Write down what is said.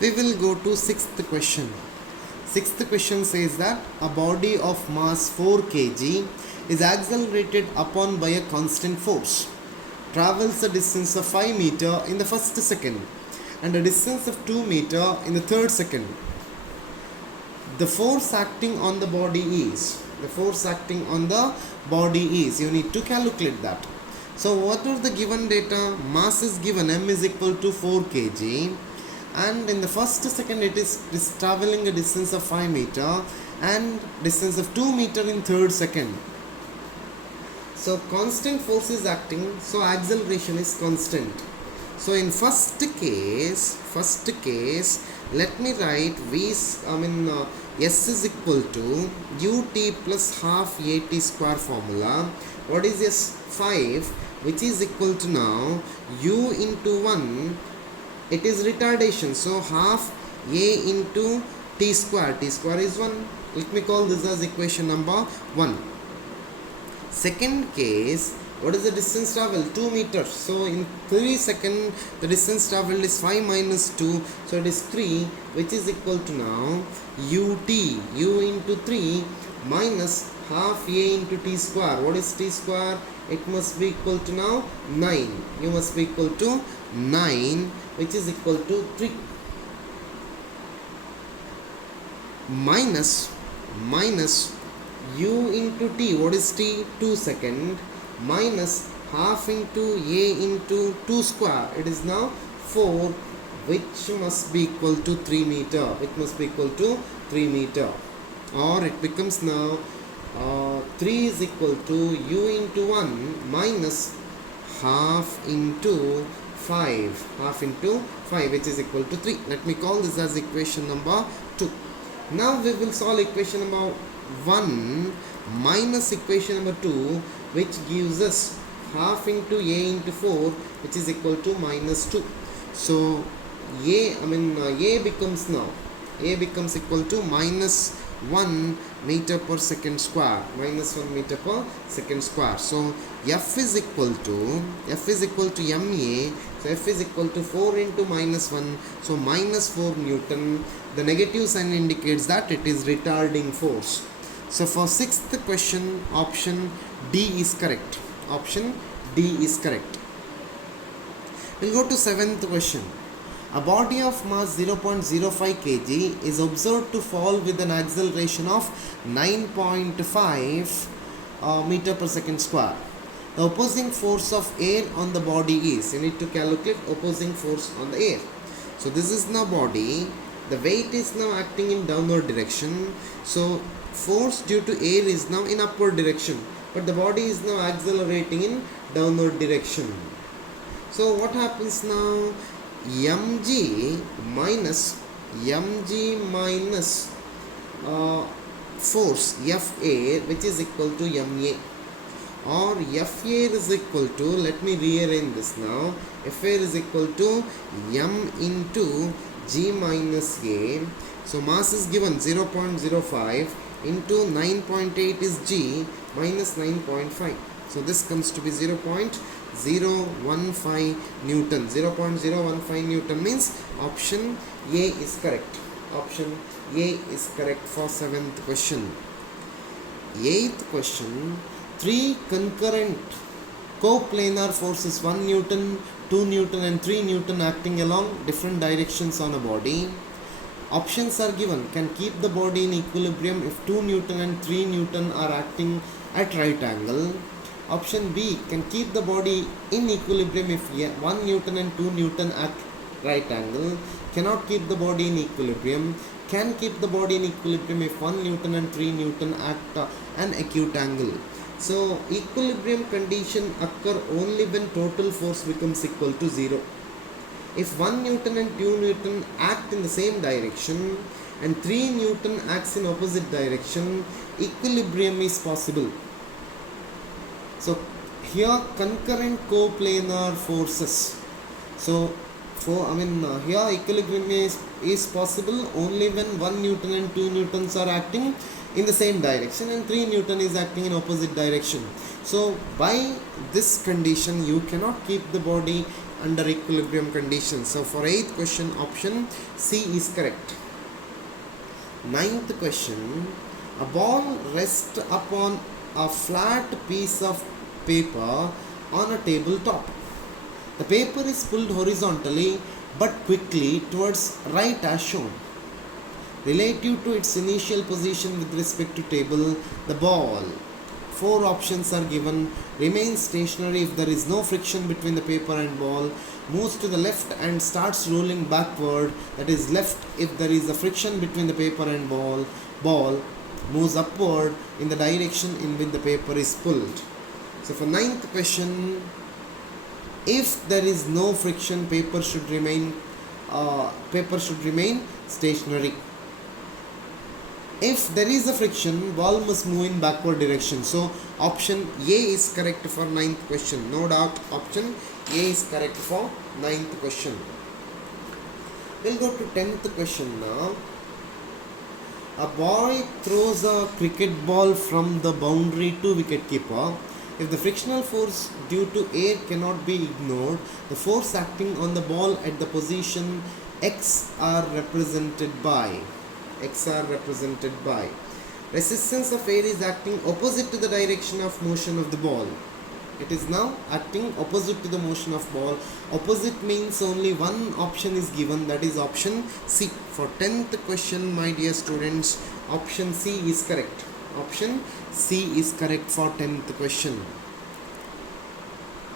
We will go to sixth question. Sixth question says that a body of mass 4 kg is accelerated upon by a constant force, travels a distance of 5 meter in the first second and a distance of 2 meter in the third second. The force acting on the body is, you need to calculate that. So what are the given data? Mass is given, m is equal to 4 kg, and in the first second it is traveling a distance of 5 meter and distance of 2 meter in third second. So constant force is acting, so acceleration is constant. So in first case, let me write S is equal to ut plus half at square formula. What is S? 5, which is equal to now u into 1. It is retardation, so half a into t square. T square is 1. Let me call this as equation number 1. Second case, what is the distance traveled? 2 meters. So in 3 seconds, the distance traveled is 5 minus 2. So it is 3, which is equal to now u into 3 minus half a into t square. What is t square? It must be equal to now 9. U must be equal to 9, which is equal to 3 minus u into t. What is t? 2 second minus half into a into 2 square. It is now 4, which must be equal to 3 meter. It must be equal to 3 meter. Or it becomes now 3 is equal to u into 1 minus half into 5, which is equal to 3. Let me call this as equation number 2. Now we will solve equation number 1 minus equation number 2, which gives us half into a into 4, which is equal to minus 2. So a becomes equal to minus 1 meter per second square. So F is equal to ma. So F is equal to 4 into minus 1. So minus 4 Newton. The negative sign indicates that it is retarding force. So for sixth question, option D is correct. We'll go to seventh question. A body of mass 0.05 kg is observed to fall with an acceleration of 9.5 meter per second square. The opposing force of air on the body is, you need to calculate opposing force on the air. So this is now body. The weight is now acting in downward direction. So force due to air is now in upward direction, but the body is now accelerating in downward direction. So what happens now? mg minus force F air, which is equal to ma, or F air is equal to, let me rearrange this now, F air is equal to m into g minus a. So mass is given 0.05 into 9.8 is g minus 9.5. So this comes to be 0.015 Newton. 0.015 Newton means option A is correct. Option A is correct for seventh question. Eighth question. 3 concurrent coplanar forces 1 Newton, 2 Newton and 3 Newton acting along different directions on a body. Options are given. Can keep the body in equilibrium if 2 Newton and 3 Newton are acting at right angle. Option B, can keep the body in equilibrium if 1 Newton and 2 Newton act right angle. Cannot keep the body in equilibrium. Can keep the body in equilibrium if 1 Newton and 3 Newton act an acute angle. So equilibrium condition occur only when total force becomes equal to 0. If 1 Newton and 2 Newton act in the same direction and 3 Newton acts in opposite direction, equilibrium is possible. So here concurrent coplanar forces. So here equilibrium is possible only when 1 Newton and 2 Newtons are acting in the same direction and 3 Newton is acting in opposite direction. So by this condition you cannot keep the body under equilibrium conditions. So for 8th question, option C is correct. 9th question, a ball rests upon a flat piece of paper on a tabletop. The paper is pulled horizontally but quickly towards right as shown. Relative to its initial position with respect to table, the ball, 4 options are given, remains stationary if there is no friction between the paper and ball, moves to the left and starts rolling backward, that is left if there is a friction between the paper and ball moves upward in the direction in which the paper is pulled. So for 9th question, if there is no friction, paper should remain stationary. If there is a friction, ball must move in backward direction. So option A is correct for 9th question. No doubt, option A is correct for 9th question. We'll go to 10th question now. A boy throws a cricket ball from the boundary to wicketkeeper. If the frictional force due to air cannot be ignored, the force acting on the ball at the position X are represented by. Resistance of air is acting opposite to the direction of motion of the ball. It is now acting opposite to the motion of ball. Opposite means only one option is given, that is option C. For 10th question, my dear students, option C is correct. Option C is correct for 10th question.